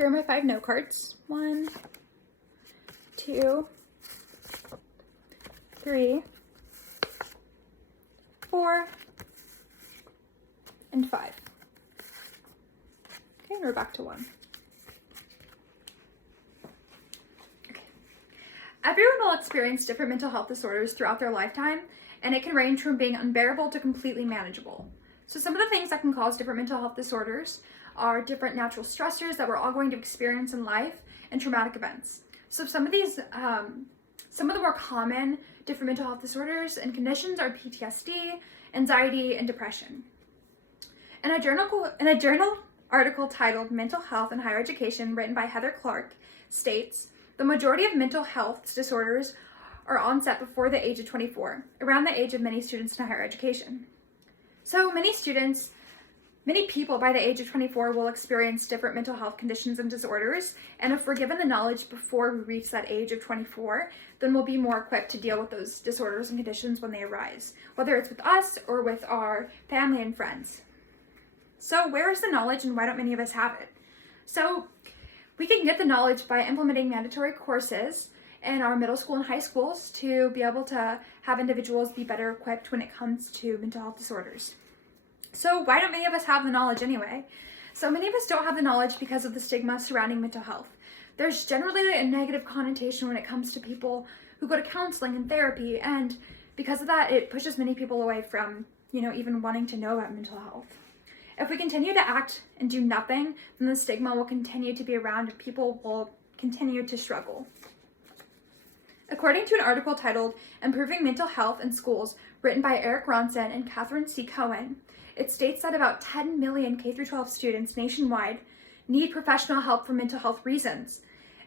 Here are my 5 note cards. 1, 2, 3, 4, and 5. Okay, and we're back to 1. Okay. Everyone will experience different mental health disorders throughout their lifetime, and it can range from being unbearable to completely manageable. So some of the things that can cause different mental health disorders are different natural stressors that we're all going to experience in life and traumatic events. So some of the more common different mental health disorders and conditions are PTSD, anxiety, and depression. In a journal article titled Mental Health in Higher Education, written by Heather Clark, states, the majority of mental health disorders are onset before the age of 24, around the age of many students in higher education. So many people by the age of 24 will experience different mental health conditions and disorders, and if we're given the knowledge before we reach that age of 24, then we'll be more equipped to deal with those disorders and conditions when they arise, whether it's with us or with our family and friends. So where is the knowledge, and why don't many of us have it? So we can get the knowledge by implementing mandatory courses in our middle school and high schools to be able to have individuals be better equipped when it comes to mental health disorders. So why don't many of us have the knowledge anyway? So many of us don't have the knowledge because of the stigma surrounding mental health. There's generally a negative connotation when it comes to people who go to counseling and therapy, and because of that, it pushes many people away from, even wanting to know about mental health. If we continue to act and do nothing, then the stigma will continue to be around and people will continue to struggle. According to an article titled Improving Mental Health in Schools, written by Eric Ronson and Catherine C. Cohen, it states that about 10 million K-12 students nationwide need professional help for mental health reasons.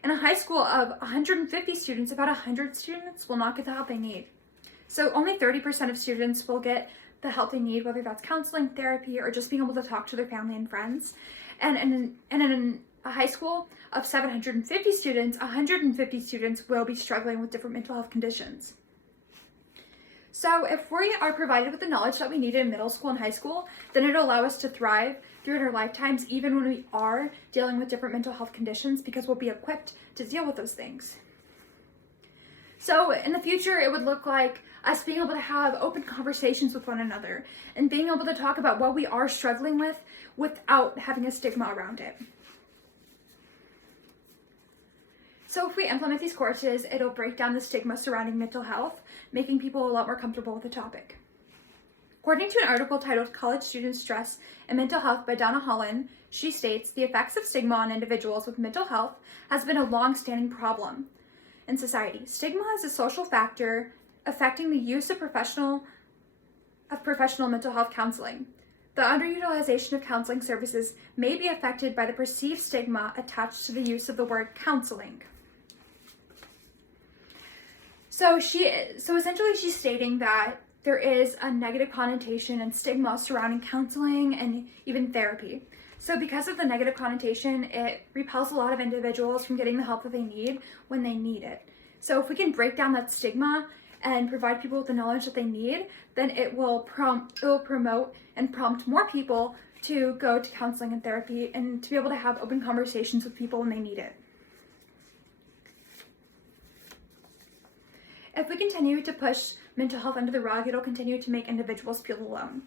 In a high school of 150 students, about 100 students will not get the help they need. So only 30% of students will get the help they need, whether that's counseling, therapy, or just being able to talk to their family and friends. And in a high school of 750 students, 150 students will be struggling with different mental health conditions. So if we are provided with the knowledge that we need in middle school and high school, then it'll allow us to thrive throughout our lifetimes, even when we are dealing with different mental health conditions, because we'll be equipped to deal with those things. So in the future, it would look like us being able to have open conversations with one another and being able to talk about what we are struggling with without having a stigma around it. So if we implement these courses, it'll break down the stigma surrounding mental health, making people a lot more comfortable with the topic. According to an article titled College Student Stress and Mental Health by Donna Holland, she states, the effects of stigma on individuals with mental health has been a long-standing problem in society. Stigma is a social factor affecting the use of professional mental health counseling. The underutilization of counseling services may be affected by the perceived stigma attached to the use of the word counseling. So essentially she's stating that there is a negative connotation and stigma surrounding counseling and even therapy. So because of the negative connotation, it repels a lot of individuals from getting the help that they need when they need it. So if we can break down that stigma and provide people with the knowledge that they need, then it will promote and prompt more people to go to counseling and therapy and to be able to have open conversations with people when they need it. If we continue to push mental health under the rug, it'll continue to make individuals feel alone.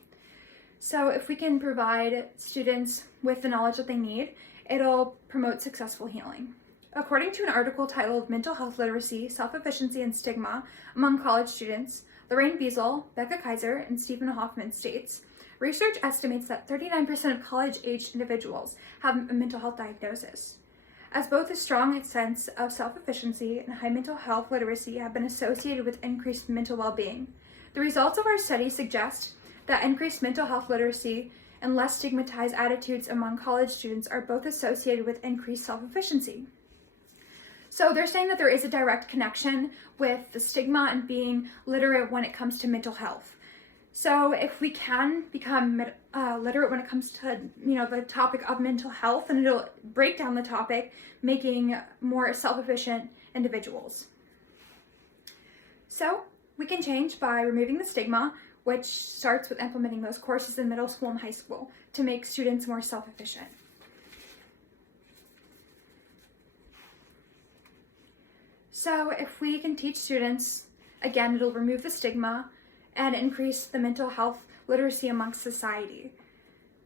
So if we can provide students with the knowledge that they need, it'll promote successful healing. According to an article titled Mental Health Literacy, Self-Efficiency, and Stigma Among College Students, Lorraine Beazle, Becca Kaiser, and Stephen Hoffman states, research estimates that 39% of college-aged individuals have a mental health diagnosis. As both a strong sense of self-efficiency and high mental health literacy have been associated with increased mental well-being, the results of our study suggest that increased mental health literacy and less stigmatized attitudes among college students are both associated with increased self-efficiency. So they're saying that there is a direct connection with the stigma and being literate when it comes to mental health. So if we can become literate when it comes to the topic of mental health, and it'll break down the topic, making more self-efficient individuals. So we can change by removing the stigma, which starts with implementing those courses in middle school and high school to make students more self-efficient. So if we can teach students, again, it'll remove the stigma and increase the mental health literacy amongst society.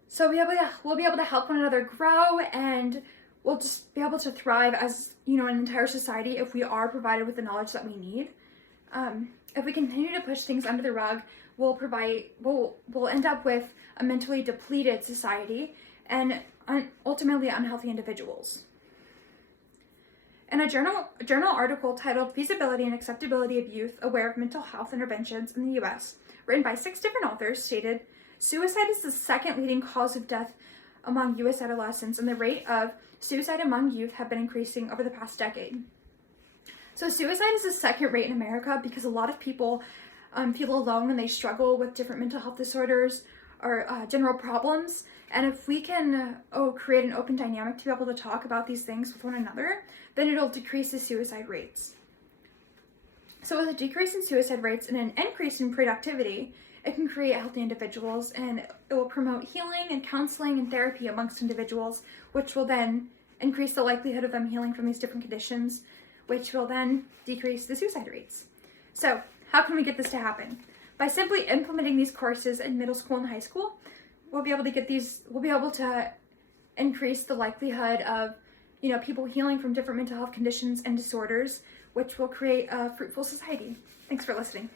So we'll be able to help one another grow, and we'll just be able to thrive as, an entire society if we are provided with the knowledge that we need. If we continue to push things under the rug, we'll end up with a mentally depleted society and ultimately unhealthy individuals. In a journal article titled Feasibility and Acceptability of Youth Aware of Mental Health Interventions in the U.S., written by 6 different authors, stated, suicide is the second leading cause of death among U.S. adolescents, and the rate of suicide among youth have been increasing over the past decade. So suicide is the second rate in America because a lot of people feel alone when they struggle with different mental health disorders or general problems. And if we can create an open dynamic to be able to talk about these things with one another, then it'll decrease the suicide rates. So with a decrease in suicide rates and an increase in productivity, it can create healthy individuals, and it will promote healing and counseling and therapy amongst individuals, which will then increase the likelihood of them healing from these different conditions, which will then decrease the suicide rates. So how can we get this to happen? By simply implementing these courses in middle school and high school, we'll be able to increase the likelihood of, people healing from different mental health conditions and disorders, which will create a fruitful society. Thanks for listening.